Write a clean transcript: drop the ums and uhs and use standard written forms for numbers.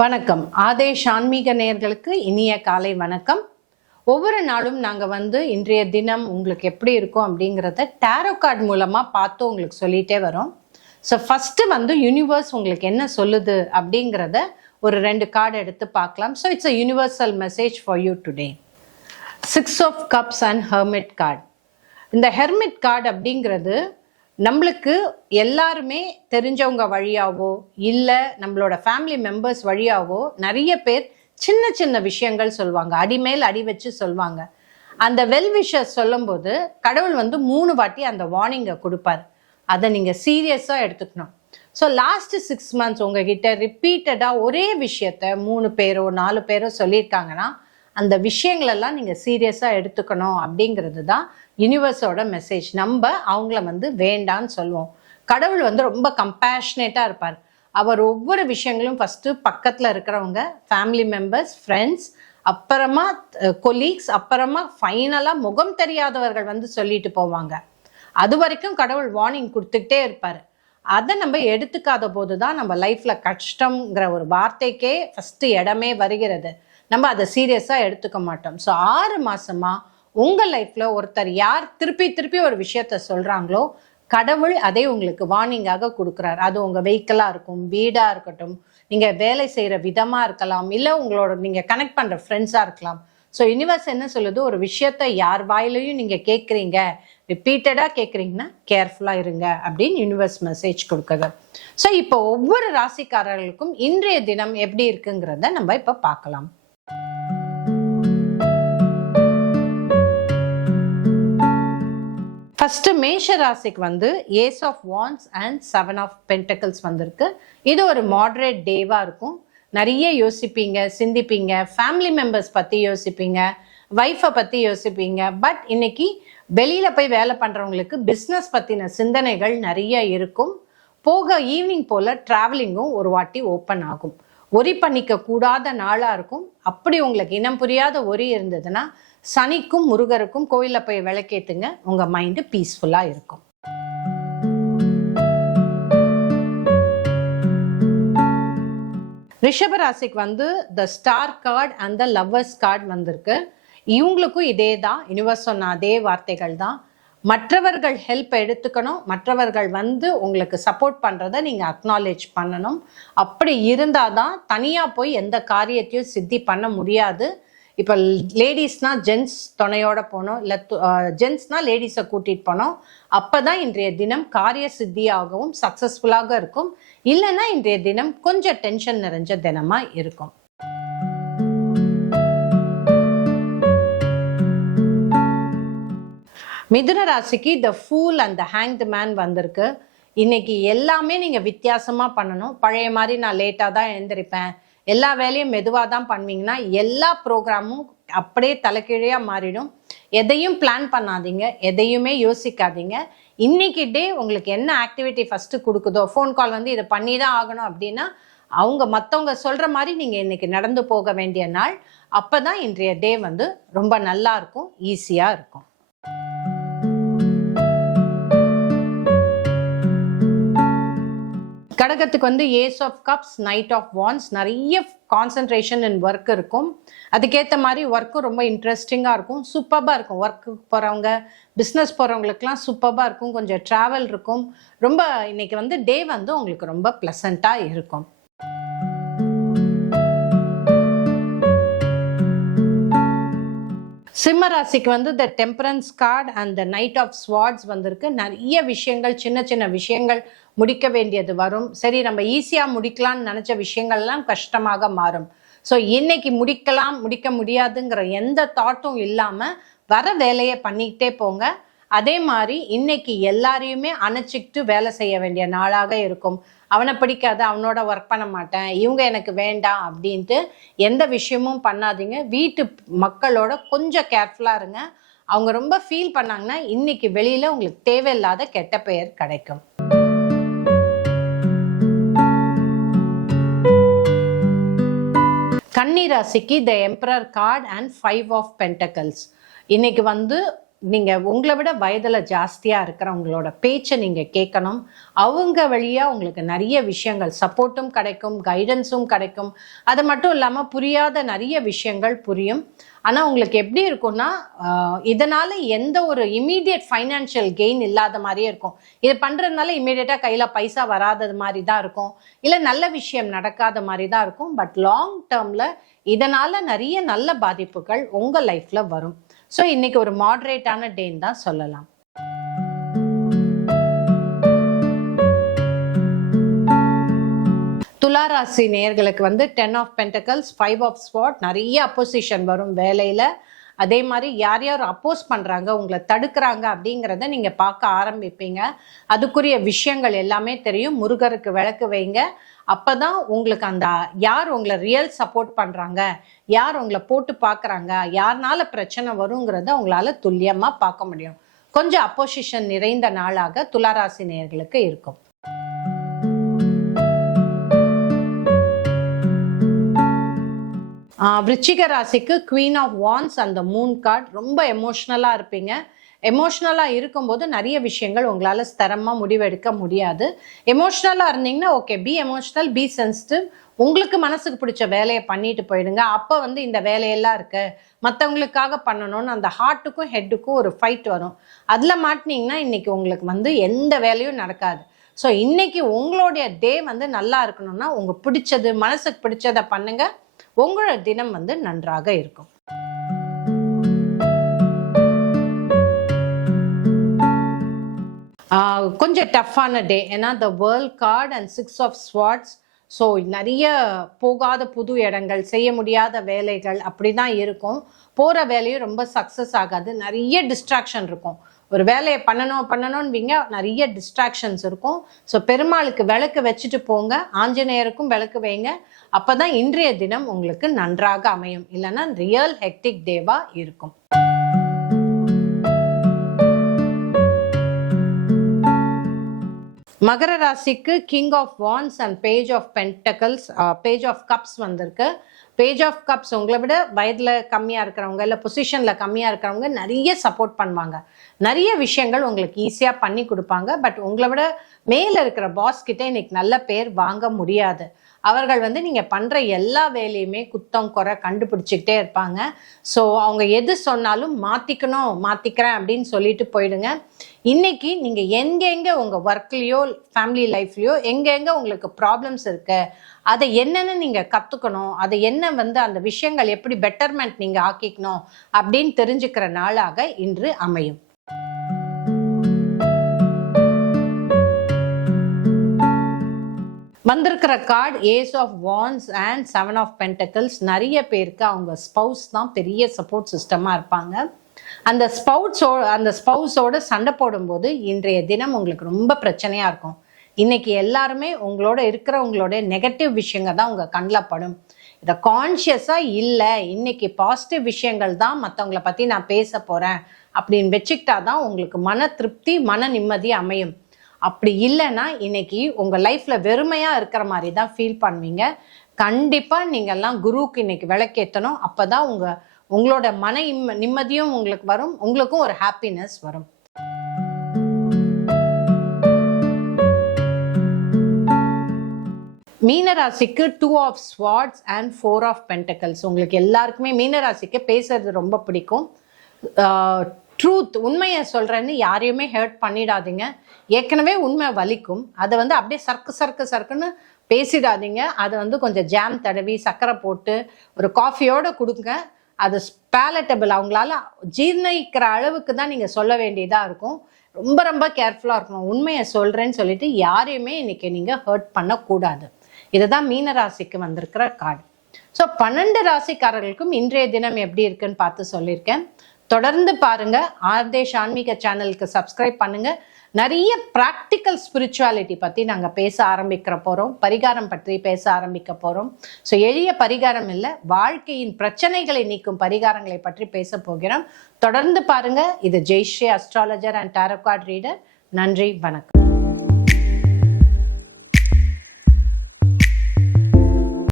வணக்கம். ஆதேஷ் ஆன்மீக நேயர்களுக்கு இனிய காலை வணக்கம். ஒவ்வொரு நாளும் நாங்கள் இன்றைய தினம் உங்களுக்கு எப்படி இருக்கும் அப்படிங்கிறத டேரோ கார்டு மூலமாக பார்த்து உங்களுக்கு சொல்லிகிட்டே வரோம். ஸோ ஃபஸ்ட்டு யூனிவர்ஸ் உங்களுக்கு என்ன சொல்லுது அப்படிங்கிறத ஒரு 2 கார்டு எடுத்து பார்க்கலாம். So it's a universal message for you today. 6 of cups and hermit card. இந்த ஹெர்மிட் கார்டு அப்படிங்கிறது நம்மளுக்கு எல்லாருமே தெரிஞ்சவங்க வழியாவோ இல்லை நம்மளோட ஃபேமிலி மெம்பர்ஸ் வழியாவோ நிறைய பேர் சின்ன சின்ன விஷயங்கள் சொல்லுவாங்க, அடிமேல் அடி வச்சு சொல்லுவாங்க. அந்த வெல் விஷஸ் சொல்லும்போது கடவுள் 3 வாட்டி அந்த வார்னிங்கை கொடுப்பார். அதை நீங்கள் சீரியஸாக எடுத்துக்கணும். ஸோ லாஸ்ட் 6 months உங்ககிட்ட ரிப்பீட்டடாக ஒரே விஷயத்த 3 பேரோ 4 பேரோ சொல்லியிருக்காங்கன்னா அந்த விஷயங்களெல்லாம் நீங்கள் சீரியஸாக எடுத்துக்கணும் அப்படிங்கிறது தான் யூனிவர்ஸோட மெசேஜ். நம்ம அவங்கள வேண்டான்னு சொல்லுவோம். கடவுள் ரொம்ப கம்பேஷனேட்டாக இருப்பார். அவர் ஒவ்வொரு விஷயங்களும் ஃபஸ்ட்டு பக்கத்தில் இருக்கிறவங்க, ஃபேமிலி மெம்பர்ஸ், ஃப்ரெண்ட்ஸ், அப்புறமா கொலீக்ஸ், அப்புறமா ஃபைனலாக முகம் தெரியாதவர்கள் சொல்லிட்டு போவாங்க. அது வரைக்கும் கடவுள் வார்னிங் கொடுத்துக்கிட்டே இருப்பார். அதை நம்ம எடுத்துக்காத போது தான் நம்ம லைஃப்பில் கஷ்டங்கிற ஒரு வார்த்தைக்கே ஃபஸ்ட்டு இடமே வருகிறது. நம்ம அதை சீரியஸாக எடுத்துக்க மாட்டோம். ஸோ 6 மாதமாக உங்கள் லைஃப்பில் ஒருத்தர் யார் திருப்பி ஒரு விஷயத்த சொல்கிறாங்களோ கடவுள் அதை உங்களுக்கு வார்னிங்காக கொடுக்குறார். அது உங்கள் வெஹிக்கிளாக இருக்கும், வீடாக இருக்கட்டும், நீங்கள் வேலை செய்கிற விதமாக இருக்கலாம், இல்லை உங்களோட நீங்கள் கனெக்ட் பண்ணுற ஃப்ரெண்ட்ஸாக இருக்கலாம். ஸோ யூனிவர்ஸ் என்ன சொல்லுது, ஒரு விஷயத்த யார் வாயிலையும் நீங்கள் கேட்குறீங்க, ரிப்பீட்டடாக கேட்குறீங்கன்னா கேர்ஃபுல்லாக இருங்க அப்படின்னு யூனிவர்ஸ் மெசேஜ் கொடுக்குது. ஸோ இப்போ ஒவ்வொரு ராசிக்காரர்களுக்கும் இன்றைய தினம் எப்படி இருக்குங்கிறத நம்ம இப்போ பார்க்கலாம். ஃபஸ்ட்டு மேஷ ராசிக்கு ace of wands and 7 of pentacles வந்திருக்கு. இது ஒரு மாடரேட் டேவாக இருக்கும். நிறைய யோசிப்பீங்க, சிந்திப்பீங்க, ஃபேமிலி மெம்பர்ஸ் பற்றி யோசிப்பீங்க, ஒய்ஃபை பற்றி யோசிப்பீங்க. பட் இன்னைக்கு வெளியில் போய் வேலை பண்ணுறவங்களுக்கு பிஸ்னஸ் பற்றின சிந்தனைகள் நிறைய இருக்கும். போக ஈவினிங் போல் ட்ராவலிங்கும் ஒரு வாட்டி ஓப்பன் ஆகும். ஒரி பண்ணிக்க கூடாத நாளாக இருக்கும். அப்படி உங்களுக்கு இனம் புரியாத ஒரி இருந்ததுன்னா சனிக்கும் முருகருக்கும் கோயிலில் போய் விளக்கேத்துங்க, உங்கள் மைண்டு பீஸ்ஃபுல்லாக இருக்கும். ரிஷபராசிக்கு த star card and the lovers card வந்திருக்கு. இவங்களுக்கும் இதே தான், யூனிவர்ஸ் சொன்ன அதே வார்த்தைகள் தான். மற்றவர்கள் ஹெல்ப் எடுத்துக்கணும், மற்றவர்கள் உங்களுக்கு சப்போர்ட் பண்ணுறதை நீங்கள் அக்னாலேஜ் பண்ணணும். அப்படி இருந்தால் தான் தனியாக போய் எந்த காரியத்தையும் சித்தி பண்ண முடியாது. இப்போ லேடிஸ்னால் ஜென்ட்ஸ் துணையோட போனோம், இல்லை ஜென்ட்ஸ்னால் லேடிஸை கூட்டிகிட்டு போனோம். அப்போ தான் இன்றைய தினம் காரிய சித்தியாகவும் சக்ஸஸ்ஃபுல்லாக இருக்கும். இல்லைன்னா இன்றைய தினம் கொஞ்சம் டென்ஷன் நிறைஞ்ச தினமாக இருக்கும். மிதுன ராசிக்கு த pool and the hanged man வந்திருக்கு. இன்னைக்கு எல்லாமே நீங்கள் வித்தியாசமாக பண்ணணும். பழைய மாதிரி நான் லேட்டாக தான் எழுந்திருப்பேன், எல்லா வேலையும் மெதுவாக தான் பண்ணுவீங்கன்னா எல்லா ப்ரோக்ராமும் அப்படியே தலைக்கீழையாக மாறிடும். எதையும் பிளான் பண்ணாதீங்க, எதையுமே யோசிக்காதீங்க. இன்னைக்கு டே உங்களுக்கு என்ன ஆக்டிவிட்டி ஃபஸ்ட்டு கொடுக்குதோ, ஃபோன் கால் இதை பண்ணி தான் ஆகணும் அப்படின்னா அவங்க மற்றவங்க சொல்கிற மாதிரி நீங்கள் இன்னைக்கு நடந்து போக வேண்டிய நாள். அப்போ தான் இன்றைய டே ரொம்ப நல்லா இருக்கும், ஈஸியாக இருக்கும். கடகத்துக்கு ace of cups, knight of wands. நிறைய கான்சன்ட்ரேஷன் அண்ட் ஒர்க் இருக்கும். அதுக்கேற்ற மாதிரி ஒர்க்கும் ரொம்ப இன்ட்ரெஸ்டிங்காக இருக்கும், சூப்பராக இருக்கும். ஒர்க்கு போகிறவங்க, பிஸ்னஸ் போகிறவங்களுக்குலாம் சூப்பராக இருக்கும். கொஞ்சம் ட்ராவல் இருக்கும். ரொம்ப இன்னைக்கு டே உங்களுக்கு ரொம்ப ப்ளசண்ட்டாக இருக்கும். சிம்மராசிக்கு the temperance card and the knight of swords வந்திருக்கு. நிறைய விஷயங்கள், சின்ன சின்ன விஷயங்கள் முடிக்க வேண்டியது வரும். சரி, நம்ம ஈஸியாக முடிக்கலாம்னு நினச்ச விஷயங்கள்லாம் கஷ்டமாக மாறும். ஸோ இன்னைக்கு முடிக்க முடியாதுங்கிற எந்த தாட்டும் இல்லாமல் வர வேலையை பண்ணிக்கிட்டே போங்க. அதே மாதிரி இன்னைக்கு எல்லாரையுமே அணைச்சிக்கிட்டு வேலை செய்ய வேண்டிய நாளாக இருக்கும். அவனை பிடிக்காது, அவனோட ஒர்க் பண்ண மாட்டேன், இவங்க எனக்கு வேண்டாம் அப்படின்ட்டு எந்த விஷயமும் பண்ணாதீங்க. வீட்டு மக்களோட கொஞ்சம் கேர்ஃபுல்லாக இருங்க. அவங்க ரொம்ப ஃபீல் பண்ணாங்கன்னா இன்னைக்கு வெளியில் உங்களுக்கு தேவையில்லாத கெட்ட பெயர் கிடைக்கும். கன்னி ராசிக்கு the emperor card and 5 of pentacles. இன்னைக்கு நீங்கள் உங்களை விட வயதில் ஜாஸ்தியாக இருக்கிறவங்களோட பேச்சை நீங்கள் கேட்கணும். அவங்க வழியாக உங்களுக்கு நிறைய விஷயங்கள் சப்போர்ட்டும் கிடைக்கும், கைடன்ஸும் கிடைக்கும். அது மட்டும் இல்லாமல் புரியாத நிறைய விஷயங்கள் புரியும். ஆனால் உங்களுக்கு எப்படி இருக்கும்னா, இதனால் எந்த ஒரு இமீடியட் ஃபைனான்ஷியல் கெயின் இல்லாத மாதிரியே இருக்கும். இது பண்ணுறதுனால இமீடியட்டாக கையில் பைசா வராதது மாதிரி தான் இருக்கும், இல்லை நல்ல விஷயம் நடக்காத மாதிரி தான் இருக்கும். பட் லாங் டேர்மில் இதனால் நிறைய நல்ல பாதிப்புகள் உங்கள் லைஃப்பில் வரும். ஸோ இன்னைக்கு ஒரு மாடரேட்டான டேன்னு தான் சொல்லலாம். துளாராசி நேயர்களுக்கு 10 ஆஃப் பென்டக்கல்ஸ், 5 ஆஃப் ஸ்வார்ட், நிறைய அப்போசிஷன் வரும் வேலையில். அதே மாதிரி யார் யார் அப்போஸ் பண்ணுறாங்க, உங்களை தடுக்கிறாங்க அப்படிங்கிறத நீங்கள் பார்க்க ஆரம்பிப்பீங்க. அதுக்குரிய விஷயங்கள் எல்லாமே தெரியும். முருகருக்கு விளக்கு வைங்க. அப்போ தான் உங்களுக்கு அந்த யார் உங்களை ரியல் சப்போர்ட் பண்ணுறாங்க, யார் உங்களை போட்டு பார்க்குறாங்க, யாருனால பிரச்சனை வருங்கிறத உங்களால் துல்லியமாக பார்க்க முடியும். கொஞ்சம் அப்போசிஷன் நிறைந்த நாளாக துளாராசி நேயர்களுக்கு இருக்கும். விருச்சிக ராசிக்கு குவீன் ஆஃப் வான்ஸ் அந்த மூன் கார்டு. ரொம்ப எமோஷ்னலாக இருப்பீங்க. எமோஷ்னலாக இருக்கும்போது நிறைய விஷயங்கள் உங்களால் ஸ்திரமாக முடிவெடுக்க முடியாது. எமோஷ்னலாக இருந்தீங்கன்னா okay, be emotional, be sensitive. உங்களுக்கு மனசுக்கு பிடிச்ச வேலையை பண்ணிட்டு போயிடுங்க. அப்போ இந்த வேலையெல்லாம் இருக்கு, மற்றவங்களுக்காக பண்ணணும்னு அந்த ஹார்ட்டுக்கும் ஹெட்டுக்கும் ஒரு ஃபைட் வரும். அதில் மாட்டினீங்கன்னா இன்னைக்கு உங்களுக்கு எந்த வேலையும் நடக்காது. ஸோ இன்னைக்கு உங்களுடைய டே நல்லா இருக்கணும்னா உங்களுக்கு பிடிச்சது, மனசுக்கு பிடிச்சதை பண்ணுங்க. உங்களோட தினம் நன்றாக இருக்கும். கொஞ்சம் டஃப்பான டே. ஏன்னா the world card and 6 of swords. So நிறைய போகாத புது இடங்கள், செய்ய முடியாத வேலைகள் அப்படி தான் இருக்கும். போகிற வேலையும் ரொம்ப சக்ஸஸ் ஆகாது. நிறைய டிஸ்ட்ராக்ஷன் இருக்கும். ஒரு வேலையை பண்ணணும்னுவீங்க, நிறைய டிஸ்ட்ராக்ஷன்ஸ் இருக்கும். ஸோ பெருமாளுக்கு விளக்கு வச்சுட்டு போங்க, ஆஞ்சநேயருக்கும் விளக்கு வைங்க. அப்போ தான் இன்றைய தினம் உங்களுக்கு நன்றாக அமையும். இல்லைன்னா ரியல் ஹெக்டிக் டேவாக இருக்கும். மகர ராசிக்கு king of wands and page of pentacles, page of cups வந்திருக்கு. பேஜ் ஆஃப் கப்ஸ் உங்களை விட வயதில் கம்மியாக இருக்கிறவங்க, இல்லை பொசிஷனில் கம்மியாக இருக்கிறவங்க நிறைய சப்போர்ட் பண்ணுவாங்க. நிறைய விஷயங்கள் உங்களுக்கு ஈஸியாக பண்ணி கொடுப்பாங்க. பட் உங்களை விட மேலே இருக்கிற பாஸ் கிட்டே இன்னைக்கு நல்ல பேர் வாங்க முடியாது. அவர்கள் நீங்கள் பண்ணுற எல்லா வேலையுமே குத்தம் குறை கண்டுபிடிச்சிக்கிட்டே இருப்பாங்க. ஸோ அவங்க எது சொன்னாலும் மாற்றிக்கிறேன் அப்படின்னு சொல்லிட்டு போயிடுங்க. இன்னைக்கு நீங்கள் எங்கெங்கே உங்கள் ஒர்க்லேயோ ஃபேமிலி லைஃப்லையோ எங்கெங்கே உங்களுக்கு ப்ராப்ளம்ஸ் இருக்கு, அதை என்னென்னு நீங்கள் கற்றுக்கணும், அதை என்ன அந்த விஷயங்கள் எப்படி பெட்டர்மெண்ட் நீங்கள் ஆக்கிக்கணும் அப்படின்னு தெரிஞ்சுக்கிற நாளாக இன்று அமையும். வந்திருக்கிற card ace of wands and 7 of pentacles. நிறைய பேருக்கு அவங்க ஸ்பவுஸ் தான் பெரிய சப்போர்ட் சிஸ்டமாக இருப்பாங்க. அந்த ஸ்பவுஸோட சண்டை போடும்போது இன்றைய தினம் உங்களுக்கு ரொம்ப பிரச்சனையாக இருக்கும். இன்னைக்கு எல்லாருமே உங்களோட நெகட்டிவ் விஷயங்கள் தான் உங்கள் கண்ணில் படும். இதை கான்ஷியஸாக இல்லை, இன்னைக்கு பாசிட்டிவ் விஷயங்கள் தான் மற்றவங்களை பற்றி நான் பேச போகிறேன் அப்படின்னு வச்சுக்கிட்டா தான் உங்களுக்கு மன திருப்தி, மன நிம்மதி அமையும். அப்படி இல்லைன்னா இன்னைக்கு உங்கள் லைஃப்பில் வெறுமையாக இருக்கிற மாதிரி தான் ஃபீல் பண்ணுவீங்க. கண்டிப்பாக நீங்கள்லாம் குருவுக்கு இன்னைக்கு விளக்கேற்றணும். அப்போ தான் உங்களோட மன நிம்மதியும் உங்களுக்கு வரும், உங்களுக்கும் ஒரு ஹாப்பினஸ் வரும். மீனராசிக்கு 2 of swords and 4 of pentacles. உங்களுக்கு எல்லாருக்குமே மீனராசிக்கு பேசுறது ரொம்ப பிடிக்கும். ட்ரூத், உண்மையை சொல்கிறேன்னு யாரையுமே ஹர்ட் பண்ணிடாதீங்க. ஏற்கனவே உண்மை வலிக்கும், அதை அப்படியே சர்க்குன்னு பேசிடாதீங்க. அதை கொஞ்சம் ஜாம் தடவி சர்க்கரை போட்டு ஒரு காஃபியோடு கொடுங்க. அது பேலட்டபிள், அவங்களால ஜீர்ணிக்கிற அளவுக்கு தான் நீங்கள் சொல்ல வேண்டியதாக இருக்கும். ரொம்ப ரொம்ப கேர்ஃபுல்லாக இருக்கணும். உண்மையை சொல்கிறேன்னு சொல்லிட்டு யாரையுமே இன்னைக்கு நீங்கள் ஹர்ட் பண்ணக்கூடாது. இதுதான் மீனராசிக்கு வந்திருக்கிற கார்டு. ஸோ 12 ராசிக்காரர்களுக்கும் இன்றைய தினம் எப்படி இருக்குன்னு பார்த்து சொல்லியிருக்கேன். தொடர்ந்து பாருங்க. ஆர்தேஷ் ஆன்மீக சேனலுக்கு சப்ஸ்கிரைப் பண்ணுங்க. நிறைய ப்ராக்டிக்கல் ஸ்பிரிச்சுவாலிட்டி பற்றி நாங்கள் பேச ஆரம்பிக்கிற போகிறோம். பரிகாரம் பற்றி பேச ஆரம்பிக்க போகிறோம். ஸோ எளிய பரிகாரம் இல்லை, வாழ்க்கையின் பிரச்சனைகளை நீக்கும் பரிகாரங்களை பற்றி பேச போகிறோம். தொடர்ந்து பாருங்க. இது Jaishree astrologer and tarot card reader. நன்றி, வணக்கம்.